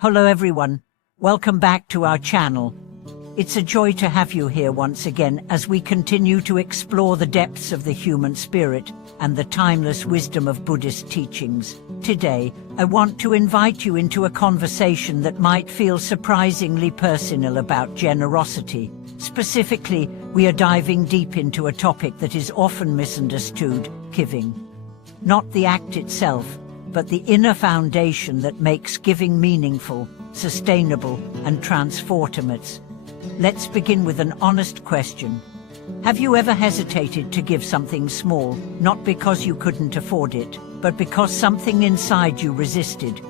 Hello everyone, welcome back to our channel. It's a joy to have you here once again as we continue to explore the depths of the human spirit and the timeless wisdom of Buddhist teachings. Today, I want to invite you into a conversation that might feel surprisingly personal about generosity. Specifically, we are diving deep into a topic that is often misunderstood: giving. Not the act itself, but the inner foundation that makes giving meaningful, sustainable, and transformative. Let's begin with an honest question. Have you ever hesitated to give something small, not because you couldn't afford it, but because something inside you resisted?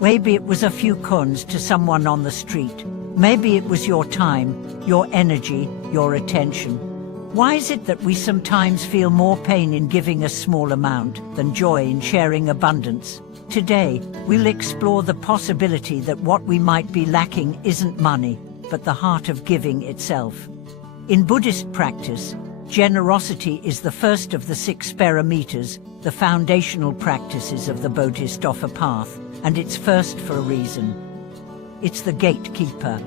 Maybe it was a few coins to someone on the street. Maybe it was your time, your energy, your attention. Why is it that we sometimes feel more pain in giving a small amount than joy in sharing abundance? Today, we'll explore the possibility that what we might be lacking isn't money, but the heart of giving itself. In Buddhist practice, generosity is the first of the 6 parameters, the foundational practices of the Bodhisattva path, and it's first for a reason. It's the gatekeeper,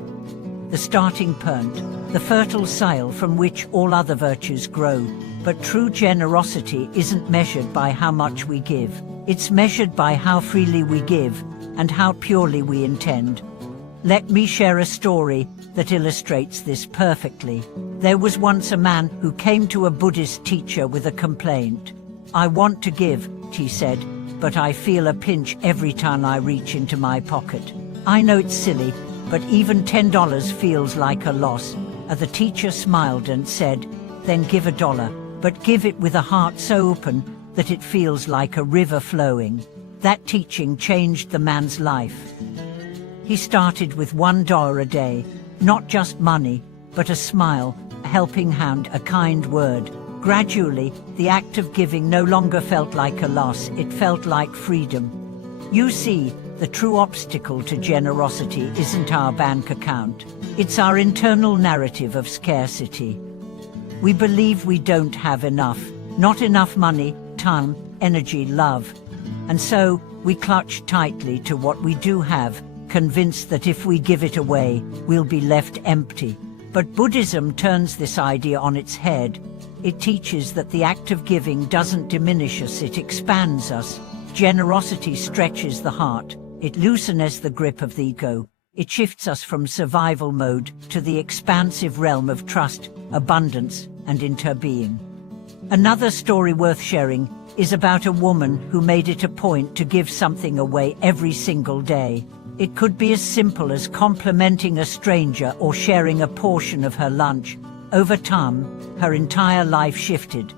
the starting point, the fertile soil from which all other virtues grow. But true generosity isn't measured by how much we give. It's measured by how freely we give and how purely we intend. Let me share a story that illustrates this perfectly. There was once a man who came to a Buddhist teacher with a complaint. "I want to give," he said, "but I feel a pinch every time I reach into my pocket. I know it's silly, but even $10 feels like a loss." The teacher smiled and said, "Then give $1, but give it with a heart so open that it feels like a river flowing." That teaching changed the man's life. He started with $1 a day, not just money, but a smile, a helping hand, a kind word. Gradually, the act of giving no longer felt like a loss, it felt like freedom. You see, the true obstacle to generosity isn't our bank account. It's our internal narrative of scarcity. We believe we don't have enough, not enough money, time, energy, love. And so, we clutch tightly to what we do have, convinced that if we give it away, we'll be left empty. But Buddhism turns this idea on its head. It teaches that the act of giving doesn't diminish us, it expands us. Generosity stretches the heart. It loosens the grip of the ego. It shifts us from survival mode to the expansive realm of trust, abundance, and interbeing. Another story worth sharing is about a woman who made it a point to give something away every single day. It could be as simple as complimenting a stranger or sharing a portion of her lunch. Over time, her entire life shifted.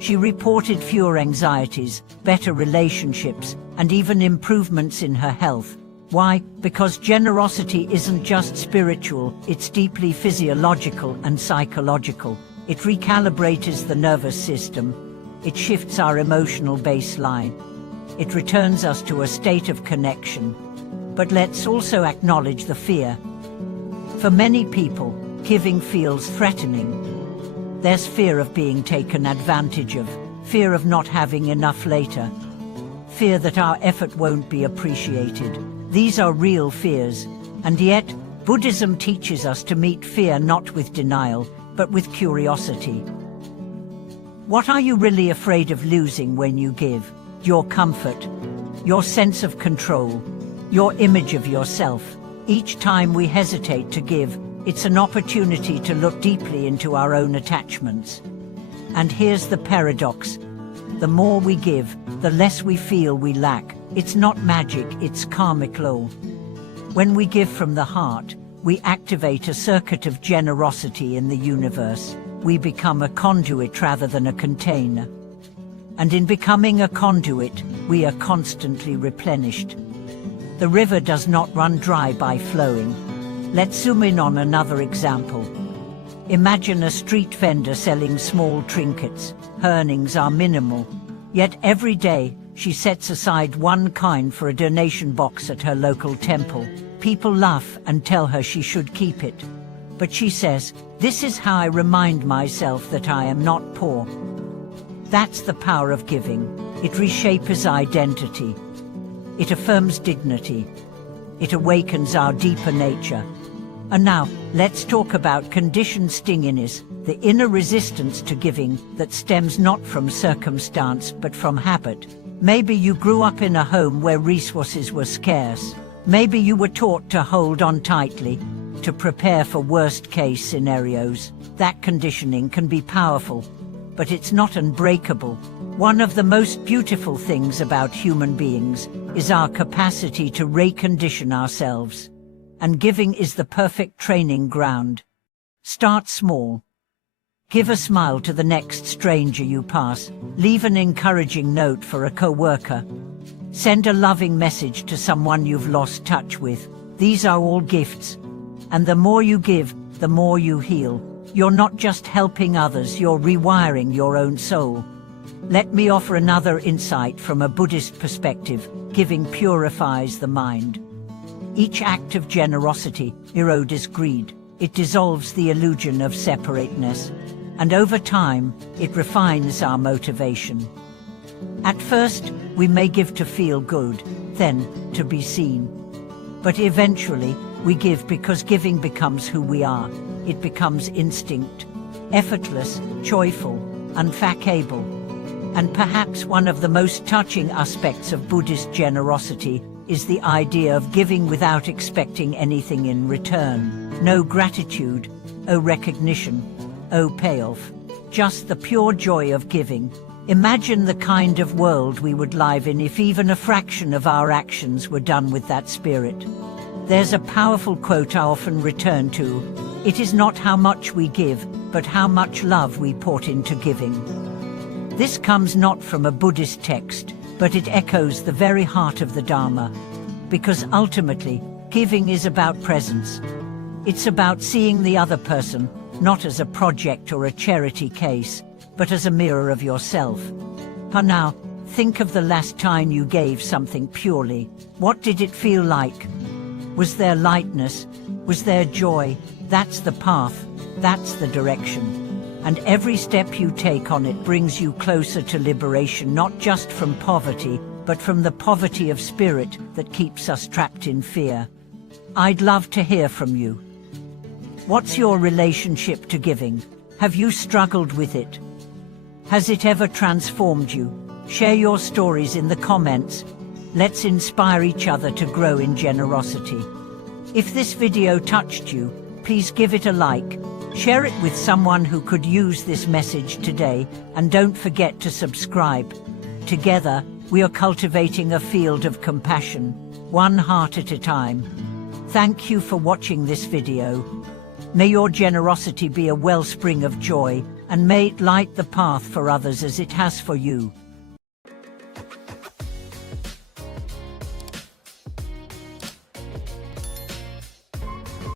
She reported fewer anxieties, better relationships, and even improvements in her health. Why? Because generosity isn't just spiritual, it's deeply physiological and psychological. It recalibrates the nervous system. It shifts our emotional baseline. It returns us to a state of connection. But let's also acknowledge the fear. For many people, giving feels threatening. There's fear of being taken advantage of, fear of not having enough later, fear that our effort won't be appreciated. These are real fears, and yet Buddhism teaches us to meet fear not with denial, but with curiosity. What are you really afraid of losing when you give? Your comfort, your sense of control, your image of yourself. Each time we hesitate to give, it's an opportunity to look deeply into our own attachments. And here's the paradox. The more we give, the less we feel we lack. It's not magic, it's karmic law. When we give from the heart, we activate a circuit of generosity in the universe. We become a conduit rather than a container. And in becoming a conduit, we are constantly replenished. The river does not run dry by flowing. Let's zoom in on another example. Imagine a street vendor selling small trinkets. Her earnings are minimal. Yet every day, she sets aside one coin for a donation box at her local temple. People laugh and tell her she should keep it. But she says, "This is how I remind myself that I am not poor." That's the power of giving. It reshapes identity. It affirms dignity. It awakens our deeper nature. And now, let's talk about conditioned stinginess, the inner resistance to giving that stems not from circumstance but from habit. Maybe you grew up in a home where resources were scarce. Maybe you were taught to hold on tightly, to prepare for worst-case scenarios. That conditioning can be powerful, but it's not unbreakable. One of the most beautiful things about human beings is our capacity to recondition ourselves. And giving is the perfect training ground. Start small. Give a smile to the next stranger you pass. Leave an encouraging note for a co-worker. Send a loving message to someone you've lost touch with. These are all gifts. And the more you give, the more you heal. You're not just helping others, you're rewiring your own soul. Let me offer another insight from a Buddhist perspective. Giving purifies the mind. Each act of generosity erodes greed. It dissolves the illusion of separateness. And over time, it refines our motivation. At first, we may give to feel good, then to be seen. But eventually, we give because giving becomes who we are. It becomes instinct, effortless, joyful, unfakeable. And perhaps one of the most touching aspects of Buddhist generosity is the idea of giving without expecting anything in return. No gratitude, no recognition, no payoff. Just the pure joy of giving. Imagine the kind of world we would live in if even a fraction of our actions were done with that spirit. There's a powerful quote I often return to. It is not how much we give, but how much love we put into giving. This comes not from a Buddhist text, but it echoes the very heart of the Dharma. Because ultimately, giving is about presence. It's about seeing the other person, not as a project or a charity case, but as a mirror of yourself. Now, think of the last time you gave something purely. What did it feel like? Was there lightness? Was there joy? That's the path. That's the direction. And every step you take on it brings you closer to liberation, not just from poverty, but from the poverty of spirit that keeps us trapped in fear. I'd love to hear from you. What's your relationship to giving? Have you struggled with it? Has it ever transformed you? Share your stories in the comments. Let's inspire each other to grow in generosity. If this video touched you, please give it a like. Share it with someone who could use this message today, and don't forget to subscribe. Together, we are cultivating a field of compassion, one heart at a time. Thank you for watching this video. May your generosity be a wellspring of joy, and may it light the path for others as it has for you.